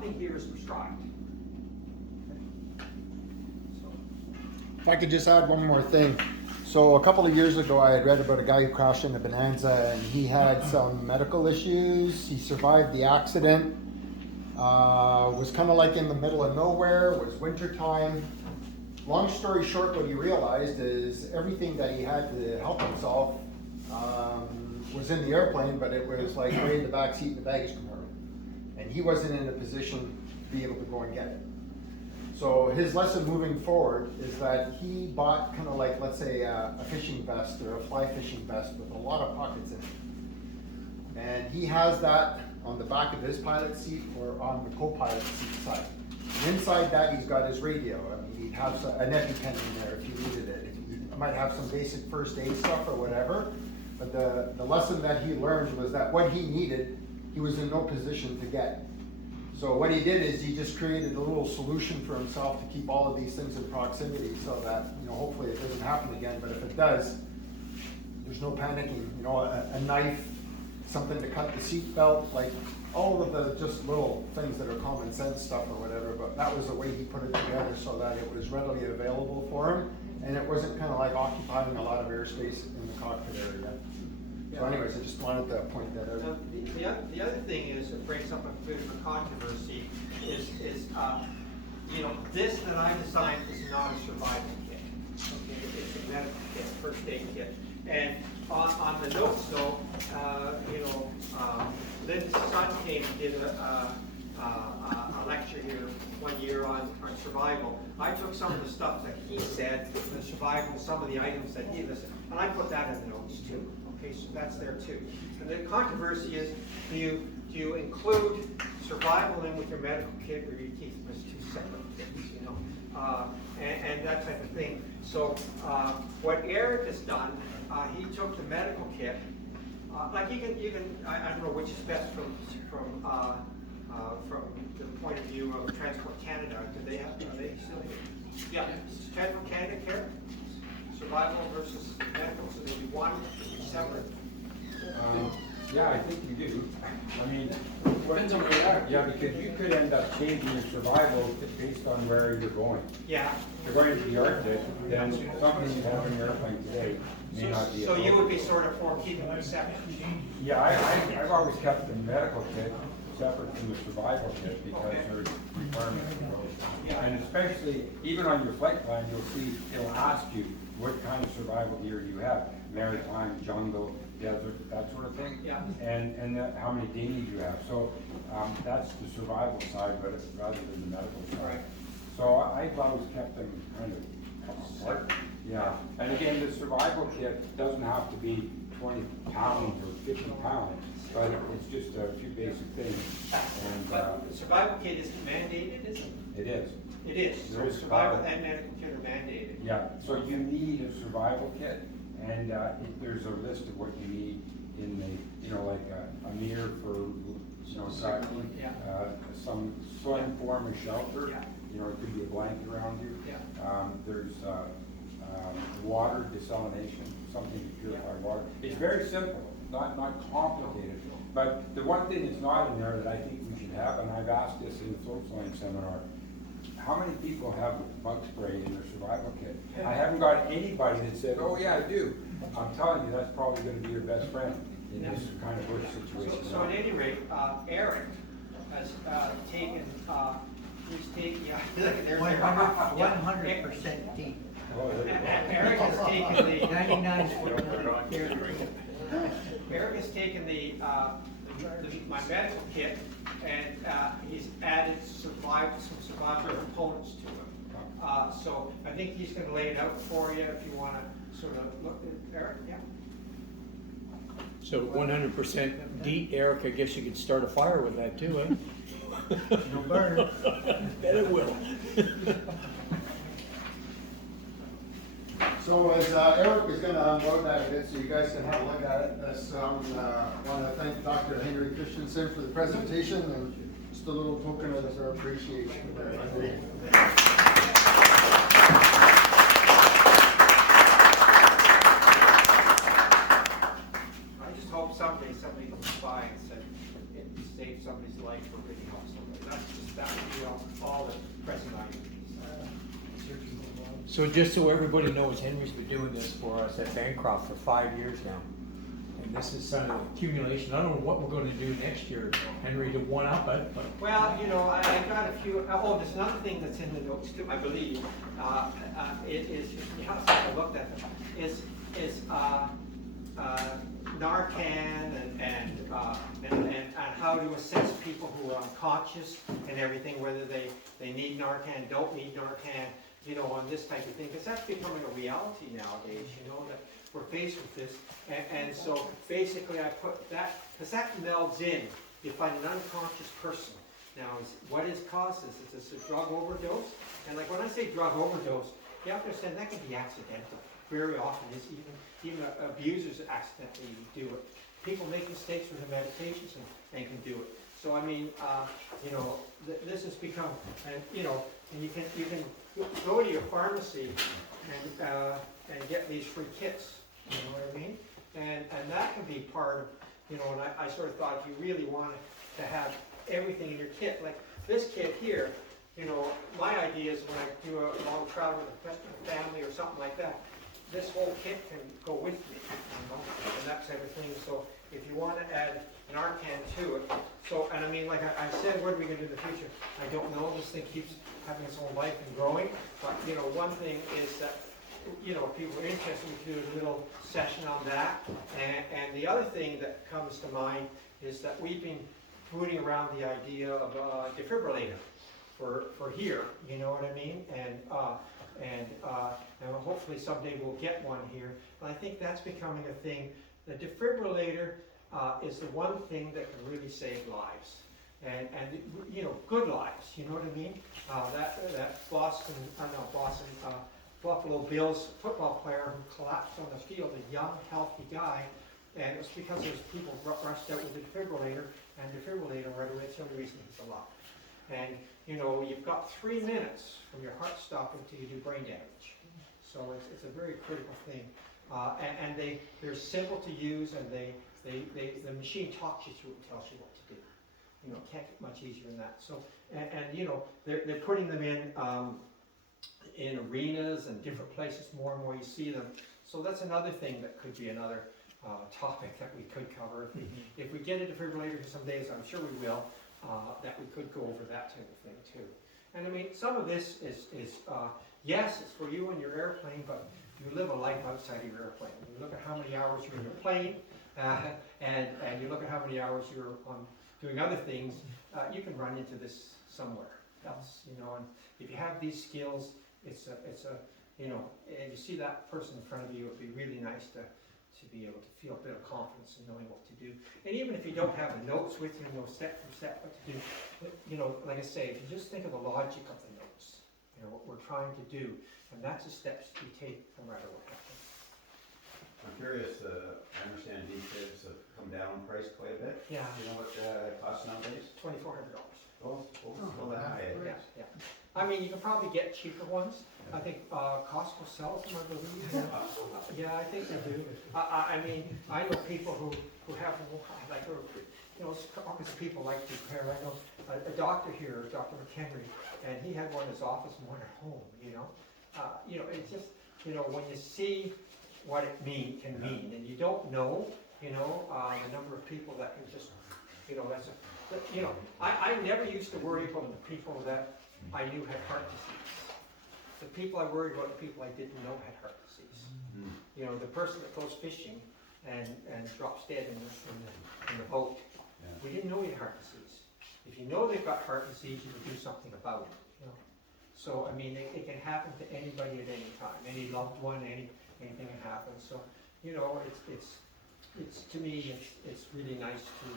nothing here is prescribed. So, If I could just add one more thing. So a couple of years ago, I had read about a guy who crashed in a Bonanza, and he had some medical issues. He survived the accident. Was kind of like in the middle of nowhere. It was winter time. Long story short, what he realized is everything that he had to help himself was in the airplane, but it was like way in the back seat in the baggage compartment, and he wasn't in a position to be able to go and get it. So his lesson moving forward is that he bought kind of like, let's say, a fishing vest or a fly fishing vest with a lot of pockets in it. And he has that on the back of his pilot seat or on the co-pilot seat side. And inside that, he's got his radio. I mean, he'd have an EpiPen in there if he needed it. He might have some basic first aid stuff or whatever. But the lesson that he learned was that what he needed, he was in no position to get. So what he did is he just created a little solution for himself to keep all of these things in proximity so that, hopefully it doesn't happen again. But if it does, there's no panicking. A knife, something to cut the seat belt, like all of the just little things that are common sense stuff or whatever. But that was the way he put it together so that it was readily available for him. And it wasn't kind of like occupying a lot of airspace in the cockpit area. So anyways, I just wanted to point that out. the other thing is, it brings up a bit of a controversy, is this that I designed is not a survival kit. Okay, it's a medical kit, first aid kit. And on the notes though, Lynn's son came and did a lecture here 1 year on survival. I took some of the stuff that he said, the survival, some of the items that he listed, and I put that in the notes too. Okay, so that's there too. And the controversy is, do you include survival in with your medical kit, or you keep them as two separate kits, and that type of thing. So what Eric has done, he took the medical kit, like you can I don't know which is best from the point of view of Transport Canada. Are they still here? Yeah, Transport Canada care? Survival versus medical, so they want to be separate. Yeah, I think you do. I mean, depends on where you're at. Yeah, because you could end up changing your survival based on where you're going. Yeah. If you're going to the Arctic, then something you have in your airplane today may not be. So you would be sort of for keeping them separate. Yeah, I've always kept the medical kit separate from the survival kit because there's requirements. Yeah. And especially, even on your flight plan, you'll see, it'll ask you what kind of survival gear you have. Maritime, jungle, desert, that sort of thing. Yeah. And how many dinghies you have. So that's the survival side, but it's rather than the medical side. Right. So I've always kept them kind of apart. Yeah. And again, the survival kit doesn't have to be 20 pounds or 50 pounds, but it's just a few basic things. And But the survival kit is mandated, isn't it? it is. It is. There So is survival power. and medical kit are mandated. Yeah, so you need a survival kit, and there's a list of what you need in the, like a mirror for, cycling, Yeah. some form of shelter. Yeah. It could be a blanket around you. Yeah. There's water desalination, something to purify water. It's very simple, not complicated. But the one thing that's not in there that I think we should have, and I've asked this in the float flying seminar, how many people have bug spray in their survival kit? I haven't got anybody that said, oh yeah, I do. I'm telling you, that's probably gonna be your best friend in this kind of work situation. So at any rate, Eric has taken, he's taken, yeah, there's 100% deep. Oh, there you go. Eric has taken the 99.9. Eric has taken my medical kit, and he's added some survival components to it. So I think he's going to lay it out for you if you want to sort of look at Eric. Yeah. So 100% DEET, Eric, I guess you could start a fire with that too, eh? No burn. Bet it will. So as Eric is going to unload that a bit so you guys can have a look at it, I want to thank Dr. Henry Christensen for the presentation, and just a little token of our appreciation. I just hope someday somebody comes by and said it saved somebody's life or really helped somebody. present item. So just so everybody knows, Henry's been doing this for us at Bancroft for 5 years now. And this is some accumulation. I don't know what we're gonna do next year, Henry, to one up it, but Well, you know, I got a few, oh, there's another thing that's in the notes too, I believe. It is, you have to look at them, is Narcan and how to assess people who are unconscious and everything, whether they need Narcan, don't need Narcan, you know, on this type of thing, because that's becoming a reality nowadays, you know, that we're faced with this. And so basically I put that, because that melds in, you find an unconscious person. Now, what is causes? Is this a drug overdose? And like when I say drug overdose, you have to understand that can be accidental. Very often is even abusers accidentally do it. People make mistakes with their medications and can do it. So I mean, you know, this has become, and you know, and you can go to your pharmacy and get these free kits. You know what I mean? And that can be part of, you know. And I sort of thought if you really wanted to have everything in your kit, like this kit here, you know, my idea is when I do a long travel with a family or something like that, this whole kit can go with me, you know, and that's everything. So if you want to add Narcan to it, so, and I mean, like I said, what are we going to do in the future? I don't know, this thing keeps having its own life and growing, but, you know, one thing is that, you know, if people are interested, we can do a little session on that. And the other thing that comes to mind is that we've been booting around the idea of a defibrillator for here, you know what I mean? And hopefully someday we'll get one here. And I think that's becoming a thing. The defibrillator is the one thing that can really save lives. And you know, good lives, you know what I mean? That Buffalo Bills football player who collapsed on the field, a young, healthy guy, and it was because there's people rushed out with a defibrillator, and defibrillator right away, it's the only reason he's alive. And, you know, you've got 3 minutes from your heart stopping until you do brain damage. So it's a very critical thing. And they're simple to use, and the machine talks you through it and tells you what to do. You know, it can't get much easier than that. So, and you know, they're putting them in arenas and different places, more and more you see them. So that's another thing that could be another topic that we could cover. If we get a defibrillator for some days, I'm sure we will, that we could go over that type of thing too. And I mean, some of this is yes, it's for you and your airplane, but you live a life outside of your airplane. You look at how many hours you're in your plane, and you look at how many hours you're on doing other things, you can run into this somewhere else, you know. And if you have these skills, it's a you know, and you see that person in front of you, it'd be really nice to be able to feel a bit of confidence in knowing what to do. And even if you don't have the notes with you, know step for step what to do, you know, like I say, if you just think of the logic of the notes, you know, what we're trying to do, and that's the steps we take from right away. I'm curious, I understand defibs have come down in price quite a bit. Yeah. Do you know what it costs nowadays? $2,400. Oh, still that high. Yeah, yeah. I mean, you can probably get cheaper ones. I think Costco sells them, I believe. Yeah, I think they do. I mean, I know people who have, like, you know, all kinds of people like to repair. I know a doctor here, Dr. McHenry, and he had one in his office and one at home, you know. You know, it's just, you know, when you see what it can mean, and you don't know, you know, the number of people that can just, you know, you know, I never used to worry about the people that I knew had heart disease. The people I worried about, the people I didn't know had heart disease. Mm. You know, the person that goes fishing and drops dead in the boat. Yeah. We didn't know he had heart disease. If you know they've got heart disease, you can do something about it. You know? So I mean, it can happen to anybody at any time, any loved one, anything can happen. So you know, it's to me, it's really nice to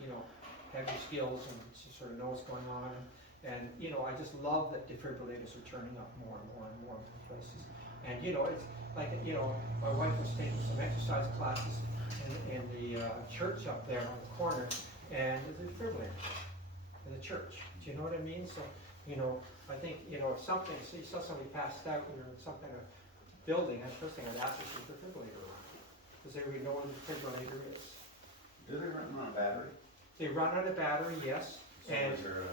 you know, have your skills and to sort of know what's going on. And you know, I just love that defibrillators are turning up more and more and more places. And you know, it's like, you know, my wife was taking some exercise classes in the church up there on the corner, and there's a defibrillator in the church. Do you know what I mean? So, you know, I think, you know, if something, so you saw somebody passed out or something, a building, that's the first thing I'd ask is the defibrillator around, because they would know what a defibrillator is. Do they run on a battery? They run on a battery, yes. So And is there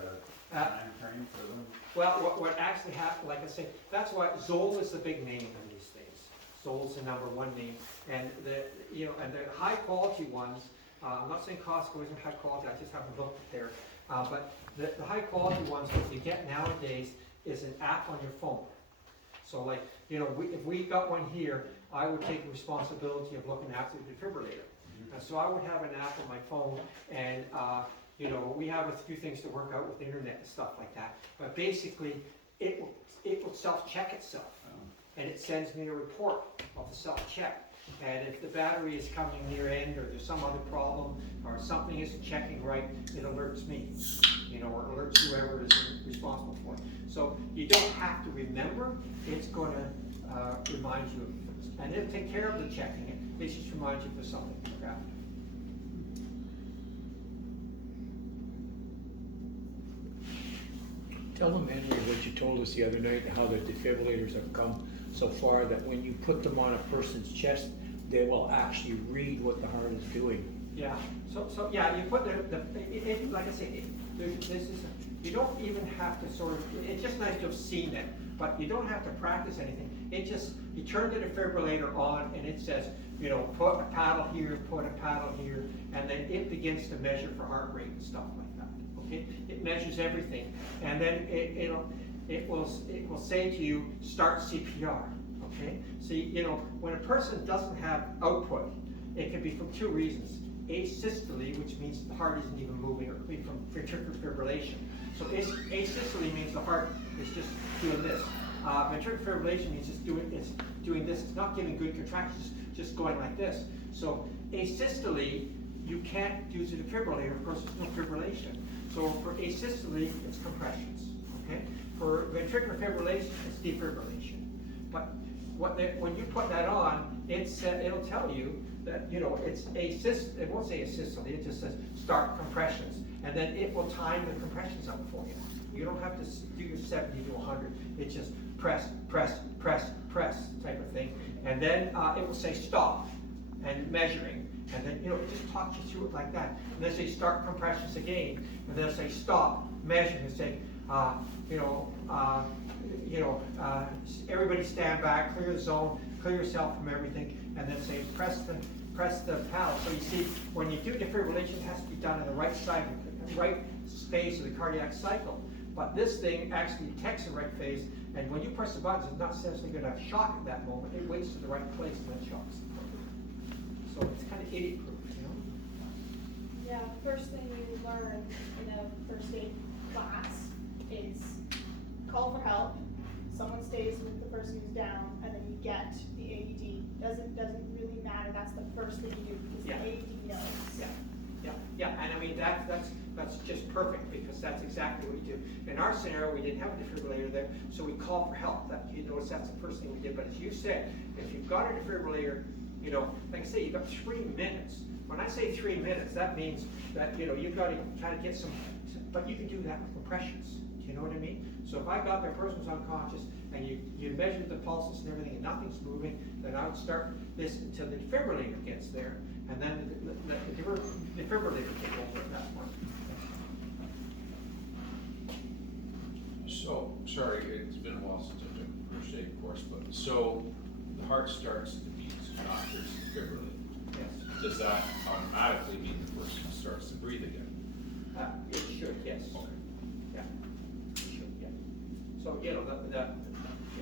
time frame for them? Well, what actually happened, like I say, that's why Zoll is the big name in these things. Zoll's the number one name, and and the high quality ones, I'm not saying Costco isn't high quality, I just haven't looked there. But the high quality ones that you get nowadays is an app on your phone. So like, if we got one here, I would take the responsibility of looking after the defibrillator. And so I would have an app on my phone, and we have a few things to work out with the internet and stuff like that. But basically, it will self-check itself, and it sends me a report of the self-check. And if the battery is coming near end, or there's some other problem, or something isn't checking right, it alerts me, or alerts whoever is responsible for it. So you don't have to remember; it's going to remind you of things, and it'll take care of the checking it. It just reminds you if there's something to look after. Tell them, Henry, what you told us the other night, how the defibrillators have come so far that when you put them on a person's chest, they will actually read what the heart is doing. Yeah. So yeah, you put like I say, you don't even have to sort of. It's just nice to have seen it, but you don't have to practice anything. You turn the defibrillator on, and it says, put a paddle here, put a paddle here, and then it begins to measure for heart rate and stuff like that. Okay, it measures everything, and then it will say to you, start CPR. Okay, see, when a person doesn't have output, it can be from two reasons. Asystole, which means the heart isn't even moving, or it could be from ventricular fibrillation. So asystole means the heart is just doing this. Ventricular fibrillation means it's doing this. It's not giving good contractions, just going like this. So asystole, you can't use a defibrillator. Of course, there's no fibrillation. So for asystole, it's compressions. Okay. For ventricular fibrillation, it's defibrillation. But when you put that on, it'll tell you that it's asystole. It won't say asystole. It just says start compressions, and then it will time the compressions up for you. You don't have to do your 70 to 100. It's just press, press, press, press type of thing, and then it will say stop and measuring, and then it just talks you through it like that. And then say start compressions again, and then say stop, measuring, and say everybody stand back, clear the zone, clear yourself from everything, and then say press the paddle. So you see, when you do defibrillation, it has to be done in the right side, right phase of the cardiac cycle. But this thing actually detects the right phase, and when you press the buttons, it's not necessarily going to shock at that moment. It waits to the right place and then shocks. So it's kind of idiot-proof, Yeah, the first thing you learn in a first aid class is call for help. Someone stays with the person who's down, and then you get the AED. Doesn't really matter. That's the first thing you do, because Yeah. the AED knows. Yeah, and I mean that's just perfect, because that's exactly what we do. In our scenario, we didn't have a defibrillator there, so we call for help. You notice that's the first thing we did. But as you said, if you've got a defibrillator, like I say, you've got 3 minutes. When I say 3 minutes, that means that you've got to kind of get some. But you can do that with compressions. Do you know what I mean? So if I got the person's unconscious and you measured the pulses and everything and nothing's moving, then I would start this until the defibrillator gets there, and then the defibrillator take over at that point. So, sorry, it's been a while since I took the first aid course, but so the heart starts to beat after it's defibrillated. Yes. Does that automatically mean the person starts to breathe again? It should, yes. Okay. Yeah. It should, yeah. So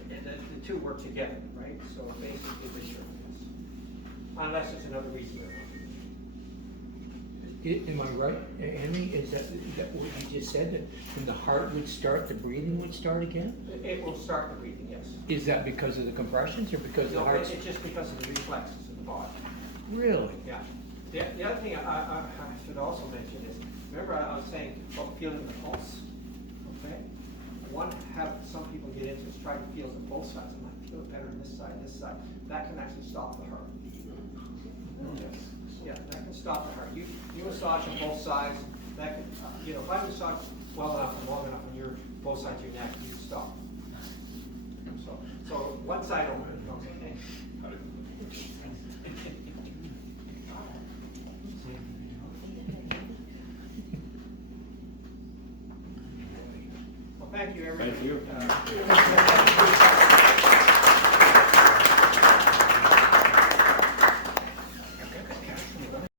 the two work together, right? So basically, this should, yes. Unless it's another reason. Am I right, Henry? Is that what you just said? That when the heart would start, the breathing would start again? It will start the breathing, yes. Is that because of the compressions or because the No, heart's... it's just because of the reflexes of the body. Really? Yeah. The other thing I should also mention is, remember I was saying about feeling the pulse, okay? Some people get into is try to feel it on both sides. I'm like, feel it better on this side. That can actually stop the heart. Yes. Yeah, that can stop the heart. You massage on both sides. That can, if I massage well enough and long enough on both sides of your neck, you can stop. So one side open, okay? How did thank you, everybody. Thank you. Uh,